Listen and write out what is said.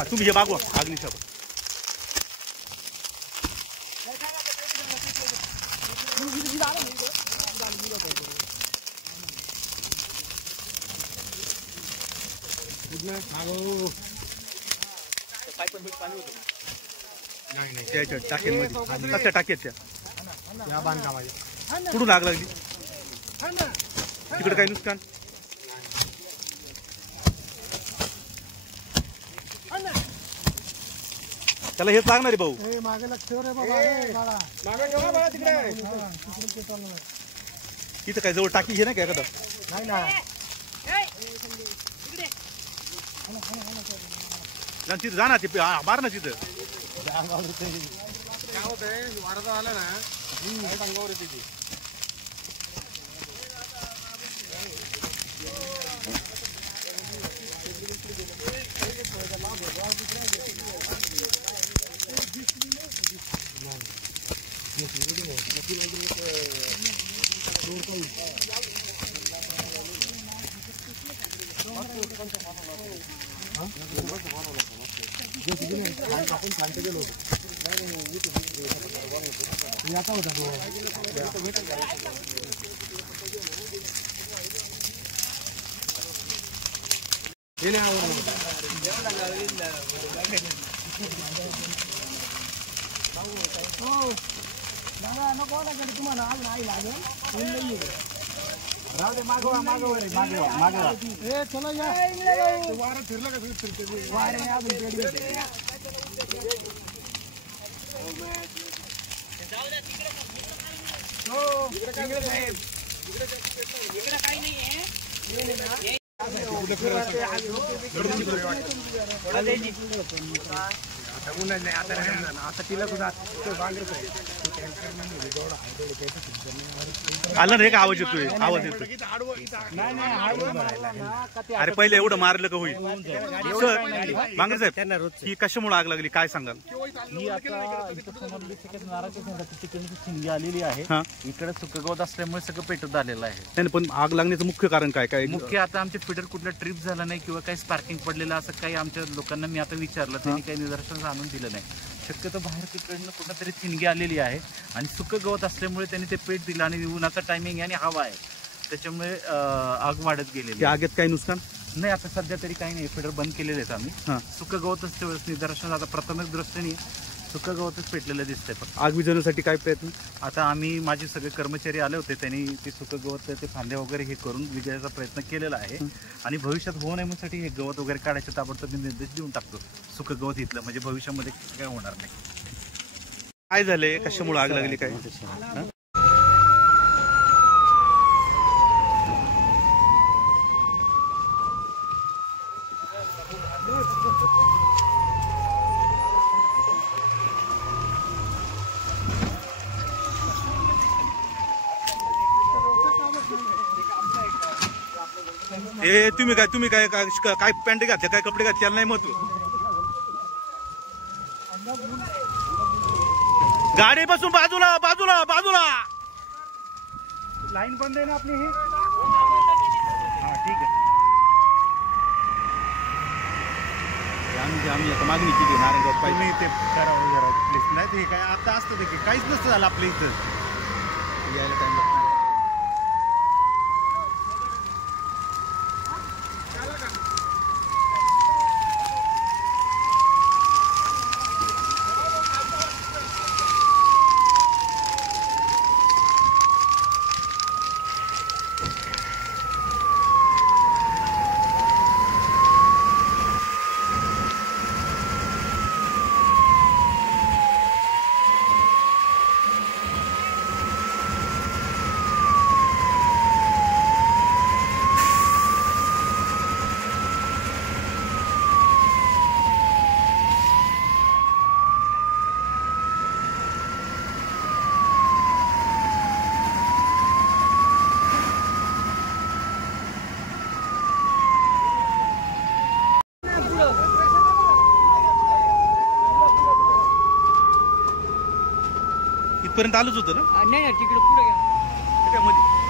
तुम्ही हे बागवा अग्निशा टाक्यांमध्ये कशा टाक्याच्या कुठून आग लागली तिकडे काही नुकसान त्याला हेच लागणार आहे भाऊ तिथं काय जवळ टाकी हे ना काय एखादा तिथं जा ना ते मार ना तिथं काय होतंय वारदा आला ना अंगावर येते ती आपण शांत गेलो आता होता नको लागेल तुम्हाला आज नाही लागेल राहू दे मागवा मागवा रे मागवा मागवा ए चला या वारा फिरला का फिरते वारे अजून पेड घेते हो इकडे साहेब इकडे काही नाही आहे आता तिला सुद्धा आला रे का आवाज येतोय आवाज येतोय अरे पहिले एवढं मारलं का होईल सर मांगरे साहेब ही कशामुळे आग लागली काय सांगाल ही आता ठिणगी आलेली आहे इकडे सुकगवत असल्यामुळे सगळं पेटत आलेलं आहे पण आग लागण्याचं मुख्य कारण काय काय मुख्य आता आमचे फिडर कुठला ट्रिप झाला नाही किंवा काही स्पार्किंग पडलेलं असं काही आमच्या लोकांना मी आता विचारलं त्यांनी काही निदर्शन आणून दिलं नाही शक्यतो बाहेर तिकडनं कुठंतरी ठिणगी आलेली आहे आणि सुकं गवत असल्यामुळे त्यांनी ते पेट दिलं आणि उन्हाचा टायमिंग आणि हवा आहे त्याच्यामुळे आग वाढत गेलेली आगीत काही नुकसान नाही आता सध्या तरी काही नाही फिडर बंद केलेले आहेत आम्ही सुकं गवतच तेवढंच निदर्शन आता प्राथमिक दृष्टीने सुकं गवतच पेटलेलं दिसतंय फक्त आग विझवण्यासाठी काय प्रयत्न आता आम्ही माझे सगळे कर्मचारी आले होते त्यांनी ते सुकं गवत ते फांद्या वगैरे हे करून विजयाचा प्रयत्न केलेला आहे आणि भविष्यात होऊ नये म्हणून हे गवत वगैरे काढायचं ताबडतोब मी निर्देश देऊन टाकतो सुकं गवत इथलं म्हणजे भविष्यामध्ये काय होणार नाही काय झाले कशामुळे आग लागली काय ए तुम्ही काय काय पॅन्ट घातल्या काय कपडे घातले नाही महत्व गाडी बसून बाजूला बाजूला बाजूला लाईन बंद आहे ना आपली ही हा ठीक आहे आम्ही आता मागणी केली नारायणगाव पाहिजे ते करावं जरा प्लीज नाही ते काय आता असतं ते काहीच नसतं झालं आपल्या इथं यायला टाइम लागतो इथपर्यंत आलोच होतं ना नाही तिकडे पुढे मध्ये